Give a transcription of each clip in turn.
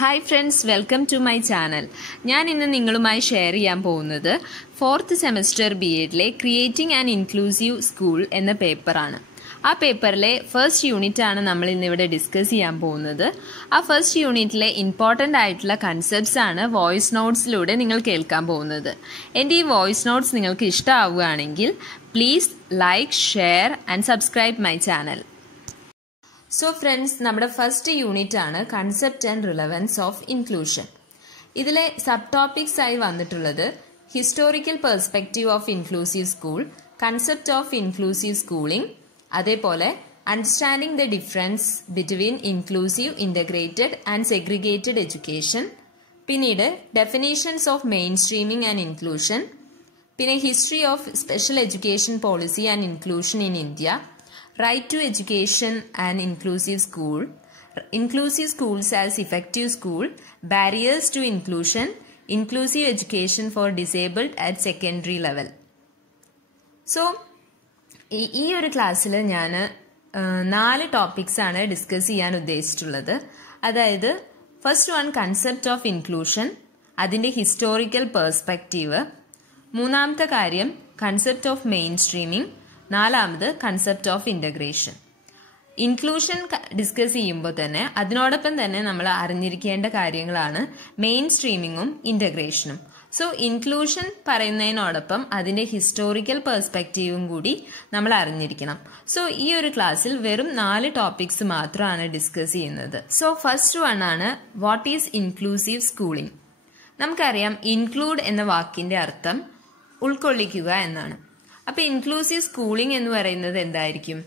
Hi friends, welcome to my channel. ഞാൻ ഇന്ന് നിങ്ങളുമായി ഷെയർ ചെയ്യാൻ പോകുന്നത് 4th സെമസ്റ്റർ BEdലെ ക്രിയേറ്റിംഗ് ആൻഡ് ഇൻക്ലൂസീവ് സ്കൂൾ എന്ന പേപ്പറാണ്. ആ പേപ്പറിലെ ഫസ്റ്റ് യൂണിറ്റ് ആണ് നമ്മൾ ഇന്നിവിടെ ഡിസ്കസ് ചെയ്യാൻ പോകുന്നത്. ആ ഫസ്റ്റ് യൂണിറ്റിലെ ഇമ്പോർട്ടൻ്റ് ആയിട്ടുള്ള കൺസെപ്റ്റ്സ് ആണ് വോയിസ് നോട്ട്സിലൂടെ നിങ്ങൾ കേൾക്കാൻ പോകുന്നത്. എൻ്റെ ഈ വോയിസ് നോട്ട്സ് നിങ്ങൾക്ക് ഇഷ്ടമാവുകയാണെങ്കിൽ please like, share and subscribe my channel. So friends, നമ്മുടെ ഫസ്റ്റ് യൂണിറ്റ് ആണ് concept and relevance of inclusion. ഇതിലെ സബ് ടോപ്പിക്സ് ആയി വന്നിട്ടുള്ളത് historical perspective of inclusive school, concept of inclusive schooling, അതേപോലെ understanding the difference between inclusive, integrated and segregated education, പിന്നീട് definitions of mainstreaming and inclusion, പിന്നെ history of special education policy and inclusion in India, right to education and inclusive schools as effective school, barriers to inclusion, inclusive education for disabled at secondary level. So ഈ ഒരു ക്ലാസ്സിൽ ഞാൻ 4 topics ആണ് discuss ചെയ്യാൻ ഉദ്ദേശിച്ചിട്ടുള്ളത്. അതായത് first one concept of inclusion, അതിൻ്റെ historical perspective, മൂന്നാമത്തെ കാര്യം കൺസെപ്റ്റ് ഓഫ് മെയിൻ സ്ട്രീമിംഗ്, നാലാമത് concept of integration. Inclusion discuss ചെയ്യുമ്പോൾ തന്നെ അതിനോടൊപ്പം തന്നെ നമ്മൾ അറിഞ്ഞിരിക്കേണ്ട കാര്യങ്ങളാണ് മെയിൻ സ്ട്രീമിങ്ങും ഇൻ്റഗ്രേഷനും. സോ ഇൻക്ലൂഷൻ പറയുന്നതിനോടൊപ്പം അതിൻ്റെ ഹിസ്റ്റോറിക്കൽ പെർസ്പെക്റ്റീവും കൂടി നമ്മൾ അറിഞ്ഞിരിക്കണം. സോ ഈ ഒരു ക്ലാസ്സിൽ വെറും 4 ടോപ്പിക്സ് മാത്രമാണ് ഡിസ്കസ് ചെയ്യുന്നത്. സോ ഫസ്റ്റ് വൺ ആണ് വാട്ട് ഈസ് ഇൻക്ലൂസീവ് സ്കൂളിംഗ്. നമുക്കറിയാം ഇൻക്ലൂഡ് എന്ന വാക്കിൻ്റെ അർത്ഥം ഉൾക്കൊള്ളിക്കുക എന്നാണ്. അപ്പോൾ ഇൻക്ലൂസീവ് സ്കൂളിംഗ് എന്ന് പറയുന്നത് എന്തായിരിക്കും?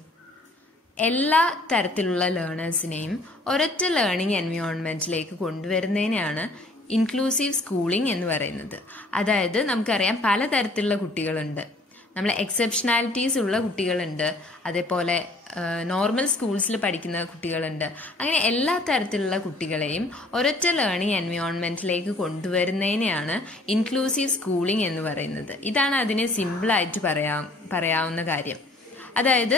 എല്ലാ തരത്തിലുള്ള ലേണേഴ്സിനെയും ഒരൊറ്റ ലേണിംഗ് എൻവയോൺമെൻറ്റിലേക്ക് കൊണ്ടുവരുന്നതിനെയാണ് ഇൻക്ലൂസീവ് സ്കൂളിംഗ് എന്ന് പറയുന്നത്. അതായത് നമുക്കറിയാം പലതരത്തിലുള്ള കുട്ടികളുണ്ട്. നമ്മൾ എക്സെപ്ഷനാലിറ്റീസ് ഉള്ള കുട്ടികളുണ്ട്, അതേപോലെ നോർമൽ സ്കൂൾസിൽ പഠിക്കുന്ന കുട്ടികളുണ്ട്. അങ്ങനെ എല്ലാ തരത്തിലുള്ള കുട്ടികളെയും ഒരൊറ്റ ലേണിംഗ് എൻവയോൺമെൻറ്റിലേക്ക് കൊണ്ടുവരുന്നതിനെയാണ് ഇൻക്ലൂസീവ് സ്കൂളിംഗ് എന്ന് പറയുന്നത്. ഇതാണ് അതിന് സിമ്പിളായിട്ട് പറയാവുന്ന കാര്യം. അതായത്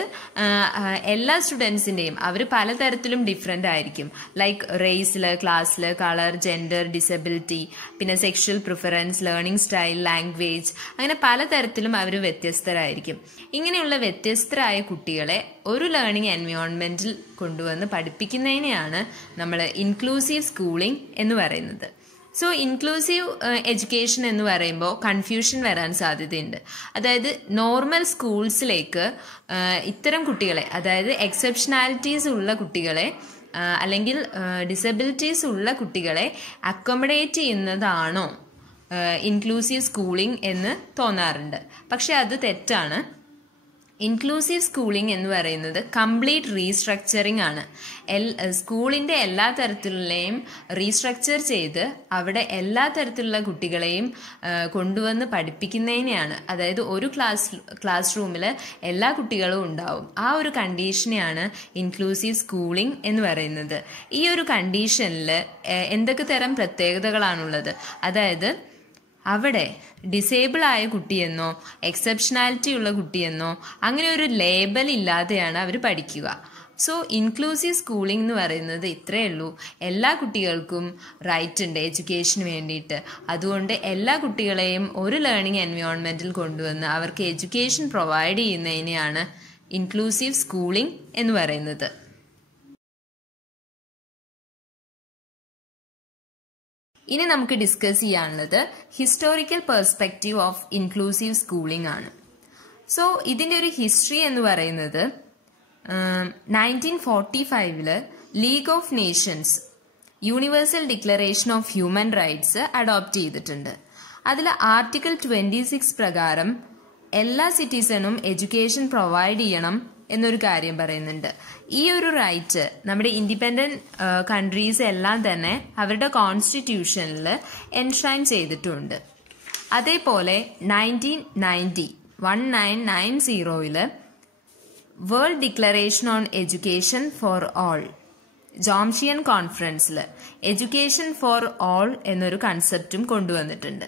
എല്ലാ സ്റ്റുഡൻസിൻ്റെയും അവർ പലതരത്തിലും ഡിഫറെൻ്റ് ആയിരിക്കും. ലൈക്ക് റേസിൽ, ക്ലാസ്സിൽ, കളർ, ജെൻഡർ, ഡിസബിലിറ്റി, പിന്നെ sexual preference, learning style, language, അങ്ങനെ പലതരത്തിലും അവർ വ്യത്യസ്തരായിരിക്കും. ഇങ്ങനെയുള്ള വ്യത്യസ്തരായ കുട്ടികളെ ഒരു ലേണിംഗ് എൻവയോൺമെൻറ്റിൽ കൊണ്ടുവന്ന് പഠിപ്പിക്കുന്നതിനെയാണ് നമ്മൾ ഇൻക്ലൂസീവ് സ്കൂളിംഗ് എന്ന് പറയുന്നത്. സോ ഇൻക്ലൂസീവ് എഡ്യൂക്കേഷൻ എന്ന് പറയുമ്പോൾ കൺഫ്യൂഷൻ വരാൻ സാധ്യതയുണ്ട്. അതായത് നോർമൽ സ്കൂൾസിലേക്ക് ഇത്തരം കുട്ടികളെ, അതായത് എക്സെപ്ഷനാലിറ്റീസ് ഉള്ള കുട്ടികളെ അല്ലെങ്കിൽ ഡിസബിലിറ്റീസ് ഉള്ള കുട്ടികളെ അക്കോമഡേറ്റ് ചെയ്യുന്നതാണോ ഇൻക്ലൂസീവ് സ്കൂളിംഗ് എന്ന് തോന്നാറുണ്ട്. പക്ഷെ അത് തെറ്റാണ്. ഇൻക്ലൂസീവ് സ്കൂളിംഗ് എന്ന് പറയുന്നത് കംപ്ലീറ്റ് റീസ്ട്രക്ചറിങ് ആണ്. സ്കൂളിൻ്റെ എല്ലാ തരത്തിലുള്ളയും റീസ്ട്രക്ചർ ചെയ്ത് അവിടെ എല്ലാ തരത്തിലുള്ള കുട്ടികളെയും കൊണ്ടുവന്ന് പഠിപ്പിക്കുന്നതിനെയാണ്. അതായത് ഒരു ക്ലാസ് റൂമിൽ എല്ലാ കുട്ടികളും ഉണ്ടാവും. ആ ഒരു കണ്ടീഷനെയാണ് ഇൻക്ലൂസീവ് സ്കൂളിംഗ് എന്ന് പറയുന്നത്. ഈ ഒരു കണ്ടീഷനിൽ എന്തൊക്കെ തരം പ്രത്യേകതകളാണുള്ളത്? അതായത് അവിടെ ഡിസേബിൾ ആയ കുട്ടിയെന്നോ എക്സെപ്ഷനാലിറ്റി ഉള്ള കുട്ടിയെന്നോ അങ്ങനെ ഒരു ലേബൽ ഇല്ലാതെയാണ് അവർ പഠിക്കുക. സോ ഇൻക്ലൂസീവ് സ്കൂളിംഗ് എന്ന് പറയുന്നത് ഇത്രയേ ഉള്ളൂ. എല്ലാ കുട്ടികൾക്കും റൈറ്റ് ഉണ്ട് എഡ്യൂക്കേഷന് വേണ്ടിയിട്ട്. അതുകൊണ്ട് എല്ലാ കുട്ടികളെയും ഒരു ലേണിംഗ് എൻവയോൺമെൻറ്റിൽ കൊണ്ടുവന്ന് അവർക്ക് എഡ്യൂക്കേഷൻ പ്രൊവൈഡ് ചെയ്യുന്നതിനെയാണ് ഇൻക്ലൂസീവ് സ്കൂളിംഗ് എന്ന് പറയുന്നത്. ഇനി നമുക്ക് ഡിസ്കസ് ചെയ്യാനുള്ളത് historical perspective of inclusive schooling ആണ്. സോ ഇതിൻ്റെ ഒരു ഹിസ്റ്ററി എന്ന് പറയുന്നത് 1945 league of Nations universal declaration of human rights adopt ചെയ്തിട്ടുണ്ട്. അതിൽ ആർട്ടിക്കിൾ 26 പ്രകാരം എല്ലാ സിറ്റിസണും എഡ്യൂക്കേഷൻ പ്രൊവൈഡ് ചെയ്യണം എന്നൊരു കാര്യം പറയുന്നുണ്ട്. ഈ ഒരു റൈറ്റ് നമ്മുടെ ഇൻഡിപെൻഡന്റ് കൺട്രീസ് എല്ലാം തന്നെ അവരുടെ കോൺസ്റ്റിറ്റ്യൂഷനിൽ എൻഷൈൻ ചെയ്തിട്ടുണ്ട്. അതേപോലെ 1990 world declaration on education for all, Jomtien കോൺഫറൻസിൽ എഡ്യൂക്കേഷൻ ഫോർ ഓൾ എന്നൊരു കൺസെപ്റ്റും കൊണ്ടുവന്നിട്ടുണ്ട്.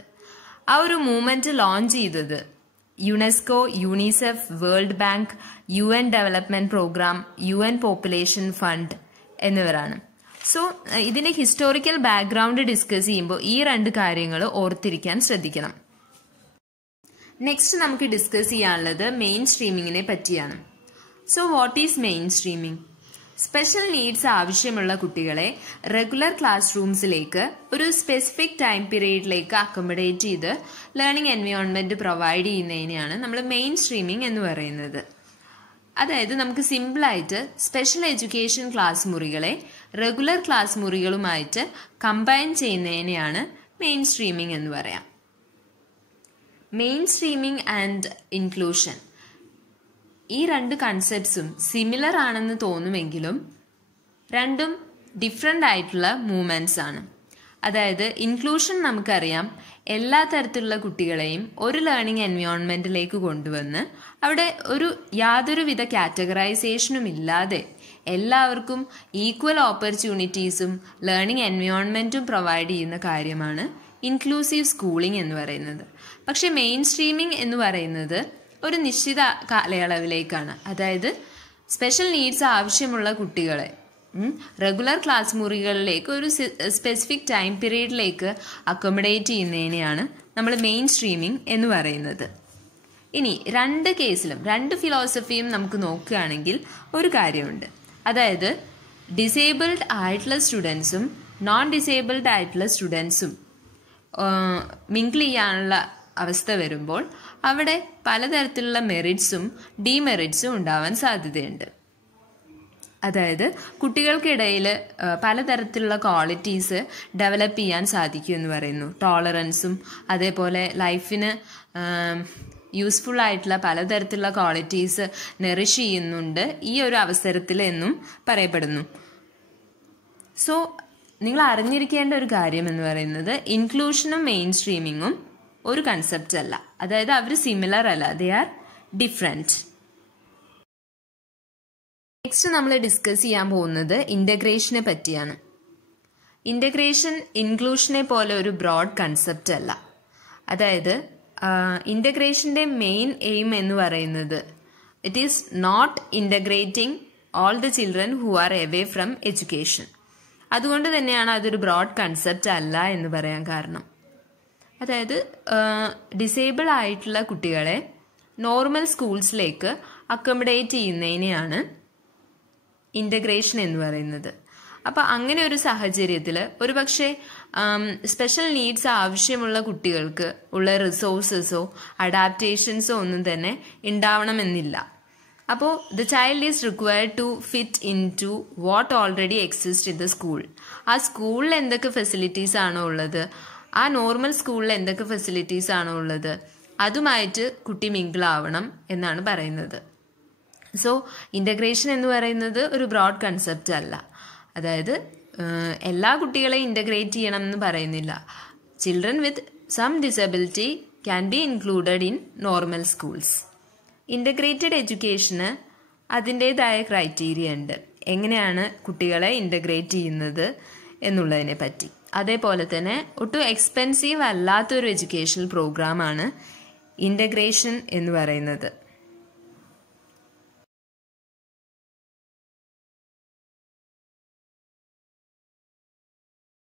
ആ ഒരു മൂവ്മെന്റ് ലോഞ്ച് ചെയ്തത് UNESCO, UNICEF, world bank, UN development programme, UN population fund എന്നിവരാണ്. സോ ഇതിന്റെ ഹിസ്റ്റോറിക്കൽ ബാക്ക്ഗ്രൗണ്ട് ഡിസ്കസ് ചെയ്യുമ്പോൾ ഈ രണ്ട് കാര്യങ്ങൾ ഓർത്തിരിക്കാൻ ശ്രദ്ധിക്കണം. നെക്സ്റ്റ് നമുക്ക് ഡിസ്കസ് ചെയ്യാനുള്ളത് മെയിൻ സ്ട്രീമിങ്ങിനെ പറ്റിയാണ്. So what is mainstreaming? Special needs ആവശ്യമുള്ള കുട്ടികളെ റെഗുലർ ക്ലാസ് റൂംസിലേക്ക് ഒരു സ്പെസിഫിക് ടൈം പീരീഡിലേക്ക് അക്കോമഡേറ്റ് ചെയ്ത് ലേണിംഗ് എൻവയോൺമെന്റ് പ്രൊവൈഡ് ചെയ്യുന്നതിനെയാണ് നമ്മൾ മെയിൻ സ്ട്രീമിംഗ് എന്ന് പറയുന്നത്. അതായത് നമുക്ക് സിമ്പിളായിട്ട് സ്പെഷ്യൽ എഡ്യൂക്കേഷൻ ക്ലാസ് മുറികളെ റെഗുലർ ക്ലാസ് മുറികളുമായിട്ട് കമ്പൈൻ ചെയ്യുന്നതിനെയാണ് മെയിൻ സ്ട്രീമിംഗ് എന്ന് പറയാം. മെയിൻ സ്ട്രീമിംഗ് ആൻഡ് ഇൻക്ലൂഷൻ, ഈ രണ്ട് കൺസെപ്റ്റ്സും സിമിലർ ആണെന്ന് തോന്നുമെങ്കിലും രണ്ടും ഡിഫറെൻ്റ് ആയിട്ടുള്ള മൂവ്മെൻറ്റ്സ് ആണ്. അതായത് ഇൻക്ലൂഷൻ നമുക്കറിയാം, എല്ലാ തരത്തിലുള്ള കുട്ടികളെയും ഒരു ലേണിംഗ് എൻവയോൺമെന്റിലേക്ക് കൊണ്ടുവന്ന് അവിടെ യാതൊരുവിധ കാറ്റഗറൈസേഷനും ഇല്ലാതെ എല്ലാവർക്കും ഈക്വൽ ഓപ്പർച്യൂണിറ്റീസും ലേണിംഗ് എൻവയോൺമെന്റും പ്രൊവൈഡ് ചെയ്യുന്ന കാര്യമാണ് ഇൻക്ലൂസീവ് സ്കൂളിംഗ് എന്ന് പറയുന്നത്. പക്ഷെ മെയിൻ സ്ട്രീമിംഗ് എന്ന് പറയുന്നത് ഒരു നിശ്ചിത കാലയളവിലേക്കാണ്. അതായത് സ്പെഷ്യൽ നീഡ്സ് ആവശ്യമുള്ള കുട്ടികളെ റെഗുലർ ക്ലാസ് മുറികളിലേക്ക് ഒരു സ്പെസിഫിക് ടൈം പീരീഡിലേക്ക് അക്കോമഡേറ്റ് ചെയ്യുന്നതിനെയാണ് നമ്മൾ മെയിൻ സ്ട്രീമിംഗ് എന്ന് പറയുന്നത്. ഇനി രണ്ട് കേസിലും രണ്ട് ഫിലോസഫിയും നമുക്ക് നോക്കുകയാണെങ്കിൽ ഒരു കാര്യമുണ്ട്. അതായത് ഡിസേബിൾഡ് ആയിട്ടുള്ള സ്റ്റുഡൻസും നോൺ ഡിസേബിൾഡ് ആയിട്ടുള്ള സ്റ്റുഡൻസും മിങ്കിൾ ചെയ്യാനുള്ള അവസ്ഥ വരുമ്പോൾ അവിടെ പലതരത്തിലുള്ള മെറിറ്റ്സും ഡീമെറിറ്റ്സും ഉണ്ടാവാൻ സാധ്യതയുണ്ട്. അതായത് കുട്ടികൾക്കിടയിൽ പലതരത്തിലുള്ള ക്വാളിറ്റീസ് ഡെവലപ്പ് ചെയ്യാൻ സാധിക്കും എന്ന് പറയുന്നു. ടോളറൻസും അതേപോലെ ലൈഫിന് യൂസ്ഫുൾ ആയിട്ടുള്ള പലതരത്തിലുള്ള ക്വാളിറ്റീസ് നെറിഷ് ചെയ്യുന്നുണ്ട് ഈ ഒരു അവസരത്തിൽ എന്നും പറയപ്പെടുന്നു. സോ നിങ്ങൾ അറിഞ്ഞിരിക്കേണ്ട ഒരു കാര്യം എന്ന് പറയുന്നത് ഇൻക്ലൂഷനും മെയിൻ സ്ട്രീമിങ്ങും ഒരു കൺസെപ്റ്റ് അല്ല. അതായത് അവർ സിമിലർ അല്ല, ദേ ആർ ഡിഫറെൻറ്റ്. നെക്സ്റ്റ് നമ്മൾ ഡിസ്കസ് ചെയ്യാൻ പോകുന്നത് ഇന്റഗ്രേഷനെ പറ്റിയാണ്. ഇന്റഗ്രേഷൻ ഇൻക്ലൂഷനെ പോലെ ഒരു ബ്രോഡ് കൺസെപ്റ്റ് അല്ല. അതായത് ഇന്റഗ്രേഷന്റെ മെയിൻ എയിം എന്ന് പറയുന്നത് it is not integrating all the children who are away from education. അതുകൊണ്ട് തന്നെയാണ് അതൊരു ബ്രോഡ് കൺസെപ്റ്റ് അല്ല എന്ന് പറയാൻ കാരണം. അതായത് ഡിസേബിൾ ആയിട്ടുള്ള കുട്ടികളെ നോർമൽ സ്കൂൾസിലേക്ക് അക്കോമഡേറ്റ് ചെയ്യുന്നതിനെയാണ് ഇന്റഗ്രേഷൻ എന്ന് പറയുന്നത്. അപ്പം അങ്ങനെ ഒരു സാഹചര്യത്തിൽ ഒരുപക്ഷെ സ്പെഷ്യൽ നീഡ്സ് ആവശ്യമുള്ള കുട്ടികൾക്ക് ഉള്ള റിസോഴ്സസോ അഡാപ്റ്റേഷൻസോ ഒന്നും തന്നെ ഉണ്ടാവണമെന്നില്ല. അപ്പോൾ the child is required to fit in to what already exist in the school. ആ സ്കൂളിൽ എന്തൊക്കെ ഫെസിലിറ്റീസ് ആണോ ഉള്ളത്, ആ നോർമൽ സ്കൂളിൽ എന്തൊക്കെ ഫെസിലിറ്റീസ് ആണോ ഉള്ളത്, അതുമായിട്ട് കുട്ടി മിങ്കിൾ ആവണം എന്നാണ് പറയുന്നത്. സോ ഇൻ്റഗ്രേഷൻ എന്ന് പറയുന്നത് ഒരു ബ്രോഡ് കൺസെപ്റ്റ് അല്ല. അതായത് എല്ലാ കുട്ടികളെയും ഇൻ്റഗ്രേറ്റ് ചെയ്യണം എന്ന് പറയുന്നില്ല. Children with some disability can be included in normal schools. Integrated എഡ്യൂക്കേഷന് അതിൻ്റേതായ ക്രൈറ്റീരിയ ഉണ്ട്, എങ്ങനെയാണ് കുട്ടികളെ ഇൻ്റഗ്രേറ്റ് ചെയ്യുന്നത് എന്നുള്ളതിനെ പറ്റി. അതേപോലെ തന്നെ ഒട്ടും എക്സ്പെൻസീവ് അല്ലാത്തൊരു എഡ്യൂക്കേഷണൽ പ്രോഗ്രാമാണ് ഇൻ്റഗ്രേഷൻ എന്ന് പറയുന്നത്.